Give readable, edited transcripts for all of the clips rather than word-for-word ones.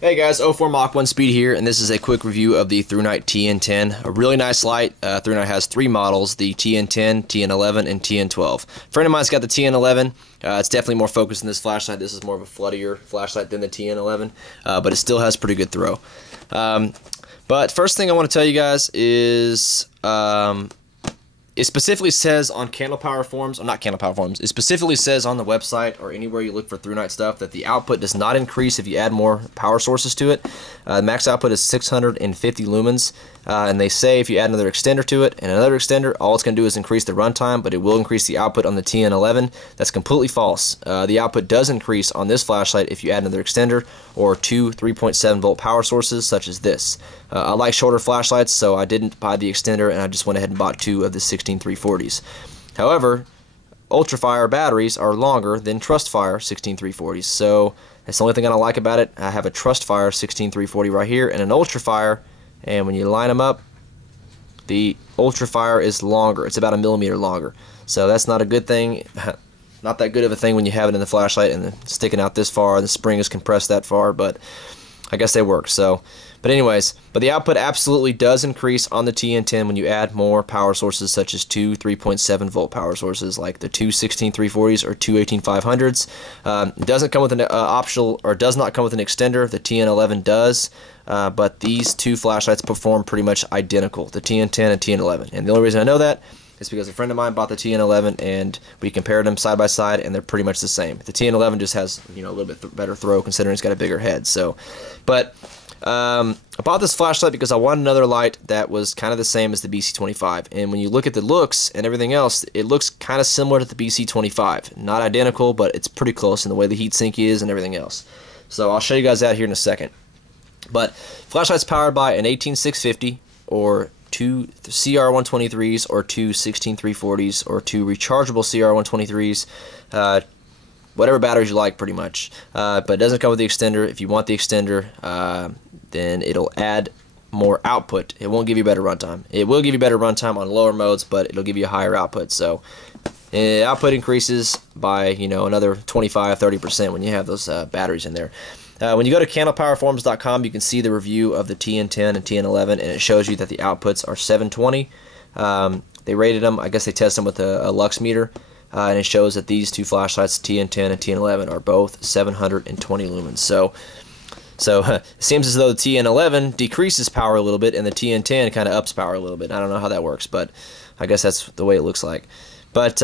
Hey guys, 04 Mach 1 speed here, and this is a quick review of the Thrunite TN10. A really nice light. Thrunite has three models, the TN10, TN11, and TN12. A friend of mine's got the TN11. It's definitely more focused in this flashlight. This is more of a floodier flashlight than the TN11, but it still has pretty good throw. But first thing I want to tell you guys is it specifically says on Candle Power forums, or not Candle Power forums, it specifically says on the website or anywhere you look for Thrunite stuff that the output does not increase if you add more power sources to it. Max output is 650 lumens, and they say if you add another extender to it and another extender, all it's going to do is increase the runtime, but it will increase the output on the TN11. That's completely false. The output does increase on this flashlight if you add another extender or two 3.7 volt power sources such as this. I like shorter flashlights, so I didn't buy the extender and I just went ahead and bought two of the 16340s. However, ultrafire batteries are longer than trustfire 16340s, so that's the only thing I don't like about it. I have a trustfire 16340 right here and an ultrafire, and when you line them up, the ultrafire is longer. It's about a millimeter longer, so that's not a good thing. Not that good of a thing when you have it in the flashlight and it's sticking out this far and the spring is compressed that far, but I guess they work. But the output absolutely does increase on the TN10 when you add more power sources such as two 3.7 volt power sources like the two 16340s or two 18500s. It doesn't come with an optional, or does not come with an extender. The TN11 does, but these two flashlights perform pretty much identical, the TN10 and TN11. And the only reason I know that is because a friend of mine bought the TN11 and we compared them side by side and they're pretty much the same. The TN11 just has, a little bit better throw considering it's got a bigger head. I bought this flashlight because I wanted another light that was kind of the same as the BC25, and when you look at the looks and everything else, it looks kind of similar to the BC25. Not identical, but it's pretty close in the way the heat sink is and everything else. So I'll show you guys that here in a second. But flashlight's powered by an 18650 or two CR123s or two 16340s or two rechargeable CR123s, whatever batteries you like pretty much, but it doesn't come with the extender. If you want the extender, then it'll add more output. It won't give you better runtime. It will give you better runtime on lower modes, but it'll give you a higher output. So output increases by another 25-30% when you have those batteries in there. When you go to candlepowerforums.com, you can see the review of the TN10 and TN11, and it shows you that the outputs are 720. They rated them, I guess they tested them with a lux meter, and it shows that these two flashlights, TN10 and TN11, are both 720 lumens. So it seems as though the TN11 decreases power a little bit and the TN10 kind of ups power a little bit. I don't know how that works, but I guess that's the way it looks like. But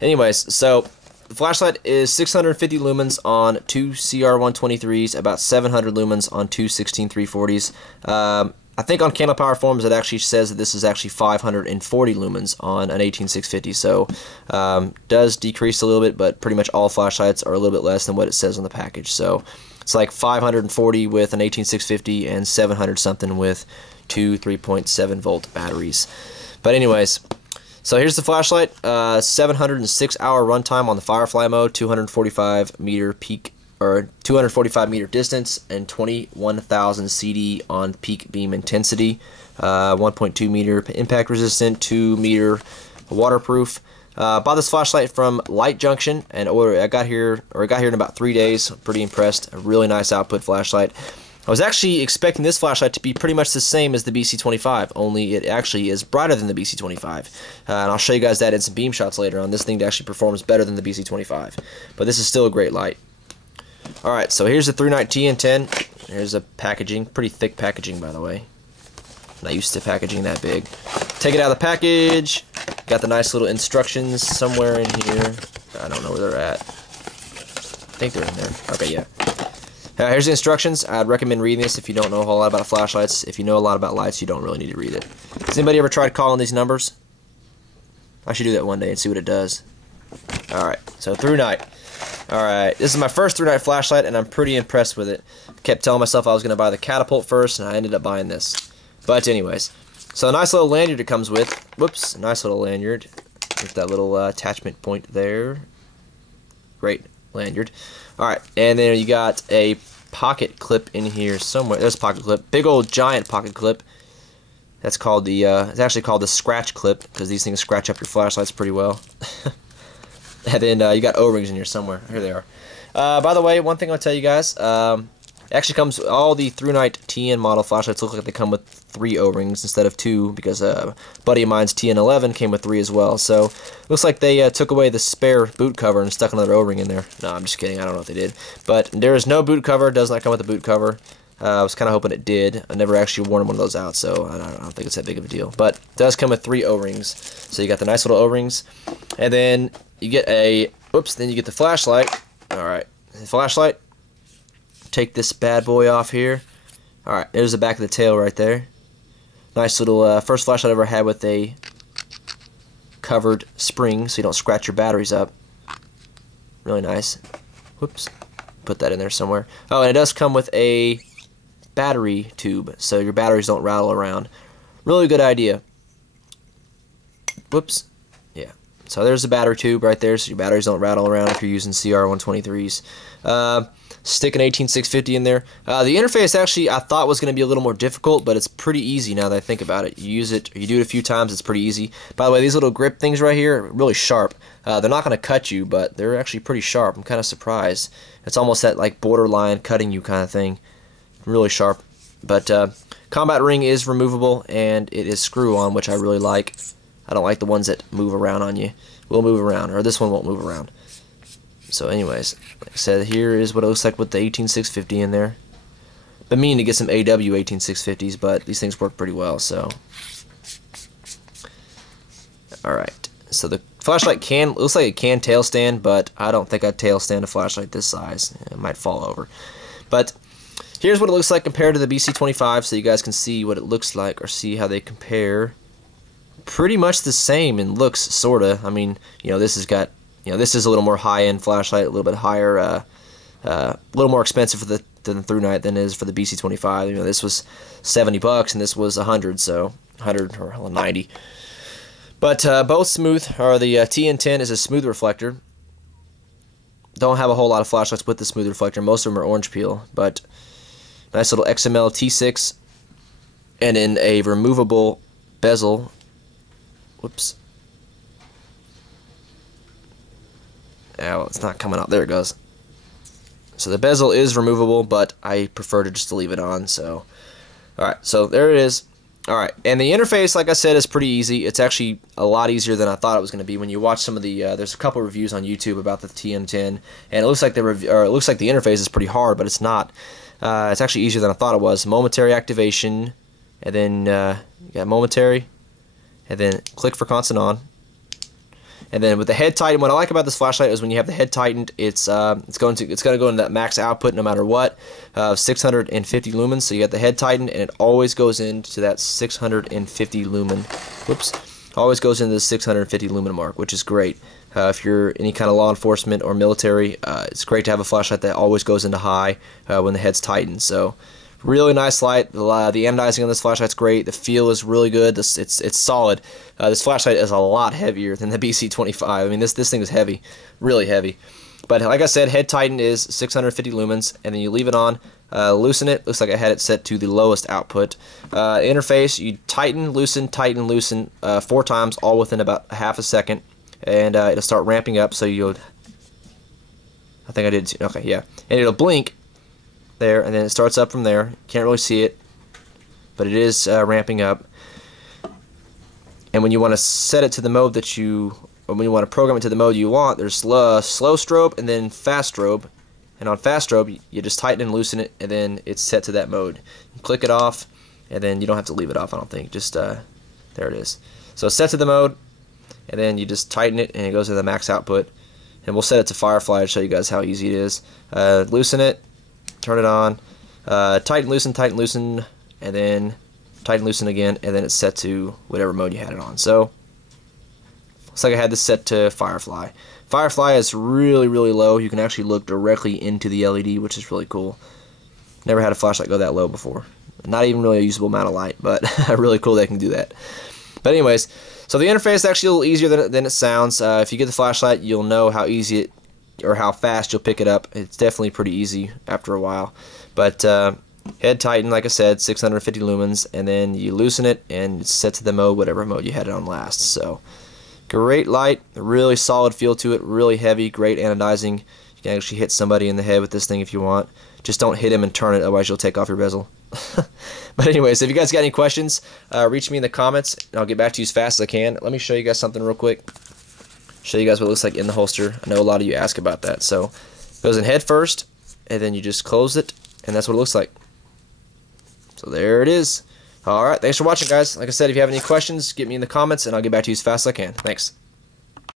anyways, so the flashlight is 650 lumens on two CR123s, about 700 lumens on two 16340s. I think on Candle Power forums it actually says that this is actually 540 lumens on an 18650, so does decrease a little bit, but pretty much all flashlights are a little bit less than what it says on the package. So it's like 540 with an 18650 and 700 something with two 3.7 volt batteries. But anyways, so here's the flashlight. 706 hour runtime on the firefly mode, 245 meter peak, or 245 meter distance, and 21,000 CD on peak beam intensity. 1.2 meter impact resistant, 2 meter waterproof. Bought this flashlight from Light Junction, and I got here in about 3 days. Pretty impressed. A really nice output flashlight. I was actually expecting this flashlight to be pretty much the same as the BC25, only it actually is brighter than the BC25. And I'll show you guys that in some beam shots later on. This thing actually performs better than the BC25, but this is still a great light. Alright, so here's the Thrunite TN10. Here's the packaging. Pretty thick packaging, by the way. Not used to packaging that big. Take it out of the package. Got the nice little instructions somewhere in here. I don't know where they're at. I think they're in there. Okay, yeah. Here's the instructions. I'd recommend reading this if you don't know a whole lot about flashlights. If you know a lot about lights, you don't really need to read it. Has anybody ever tried calling these numbers? I should do that one day and see what it does. Alright, so Thrunite. Alright, this is my first Thrunite flashlight and I'm pretty impressed with it. Kept telling myself I was going to buy the catapult first and I ended up buying this. But anyways, so a nice little lanyard it comes with. Whoops, nice little lanyard with that little attachment point there. Great lanyard. Alright, and then you got a pocket clip in here somewhere. There's a pocket clip. Big old giant pocket clip. That's called the, it's actually called the scratch clip because these things scratch up your flashlights pretty well. And then you got O-rings in here somewhere. Here they are. By the way, one thing I'll tell you guys, Actually comes, all the Thrunite TN model flashlights look like they come with 3 O-rings instead of 2, because a buddy of mine's TN11 came with 3 as well. So looks like they took away the spare boot cover and stuck another O-ring in there. No, I'm just kidding. I don't know what they did. But there is no boot cover. Does not come with a boot cover. I was kind of hoping it did. I never actually worn one of those out, so I don't think it's that big of a deal. But it does come with 3 O-rings. So you got the nice little O-rings, and then you get a, then you get the flashlight. Alright, the flashlight. Take this bad boy off here. Alright, there's the back of the tail right there. Nice little first flashlight I ever had with a covered spring so you don't scratch your batteries up. Really nice. Whoops. Put that in there somewhere. Oh, and it does come with a battery tube so your batteries don't rattle around. Really good idea. Whoops. Yeah. So there's the battery tube right there so your batteries don't rattle around if you're using CR123s. Stick an 18650 in there. The interface actually I thought was going to be a little more difficult, but it's pretty easy now that I think about it. You use it, or you do it a few times, it's pretty easy. By the way, these little grip things right here are really sharp. They're not going to cut you, but they're actually pretty sharp. I'm kind of surprised. It's almost that like borderline cutting you kind of thing. Really sharp. But combat ring is removable, and it is screw-on, which I really like. I don't like the ones that move around on you. Will move around, or this one won't move around. So anyways, like I said, here is what it looks like with the 18650 in there. Been meaning to get some AW 18650s, but these things work pretty well, so. Alright, so the flashlight looks like it can tail stand, but I don't think I'd tail stand a flashlight this size. It might fall over. But here's what it looks like compared to the BC25, so you guys can see what it looks like, or see how they compare. Pretty much the same in looks, sorta. I mean, you know, this has got, this is a little more high-end flashlight, a little bit higher, a little more expensive than the Thrunite than it is for the BC25. You know, this was $70 and this was 100, so 100 or 90. But both smooth. Or the TN10 is a smooth reflector. Don't have a whole lot of flashlights with the smooth reflector. Most of them are orange peel, but nice little XML T6, and in a removable bezel. Whoops. Oh, it's not coming out. There it goes. So the bezel is removable, but I prefer to just leave it on. So, alright, so there it is. Alright, and the interface, like I said, is pretty easy. It's actually a lot easier than I thought it was going to be. When you watch some of the, there's a couple reviews on YouTube about the TN10, and it looks like the interface is pretty hard, but it's not. It's actually easier than I thought it was. Momentary activation, and then you got momentary, and then click for constant on. And then with the head tightened, what I like about this flashlight is when you have the head tightened, it's going to go into that max output no matter what, 650 lumens. So you got the head tightened, and it always goes into that 650 lumen. Whoops, always goes into the 650 lumen mark, which is great. If you're any kind of law enforcement or military, it's great to have a flashlight that always goes into high when the head's tightened. So really nice light. The anodizing on this flashlight's great. The feel is really good. It's solid. This flashlight is a lot heavier than the BC25. I mean, this thing is heavy, really heavy. But like I said, head tighten is 650 lumens, and then you leave it on, loosen it. Looks like I had it set to the lowest output. Interface, you tighten, loosen, 4 times, all within about a half a second, and it'll start ramping up. So you'll, I think I did. Okay, yeah, and it'll blink there, and then it starts up from there. Can't really see it, but it is ramping up. And when you want to set it to the mode that or when you want to program it to the mode you want, there's slow strobe and then fast strobe. And on fast strobe, you just tighten and loosen it, and then it's set to that mode. You click it off, and then you don't have to leave it off, I don't think. Just, there it is. So it's set to the mode, and then you just tighten it, and it goes to the max output. And we'll set it to Firefly to show you guys how easy it is. Loosen it, turn it on, tighten, loosen, and then tighten, loosen again, and then it's set to whatever mode you had it on. So, looks like I had this set to Firefly. Firefly is really, really low. You can actually look directly into the LED, which is really cool. Never had a flashlight go that low before. Not even really a usable amount of light, but really cool they can do that. But anyways, so the interface is actually a little easier than it sounds. If you get the flashlight, you'll know how easy or how fast you'll pick it up. It's definitely pretty easy after a while. But head tighten, like I said, 650 lumens, and then you loosen it, and it's set to the mode, whatever mode you had it on last. So, great light, really solid feel to it, really heavy, great anodizing. You can actually hit somebody in the head with this thing if you want. Just don't hit him and turn it, otherwise you'll take off your bezel. But anyways, if you guys got any questions, reach me in the comments, and I'll get back to you as fast as I can. Let me show you guys something real quick. Show you guys what it looks like in the holster. I know a lot of you ask about that. So it goes in head first, and then you just close it, and that's what it looks like. So there it is. Alright, thanks for watching, guys. Like I said, if you have any questions, get me in the comments, and I'll get back to you as fast as I can. Thanks.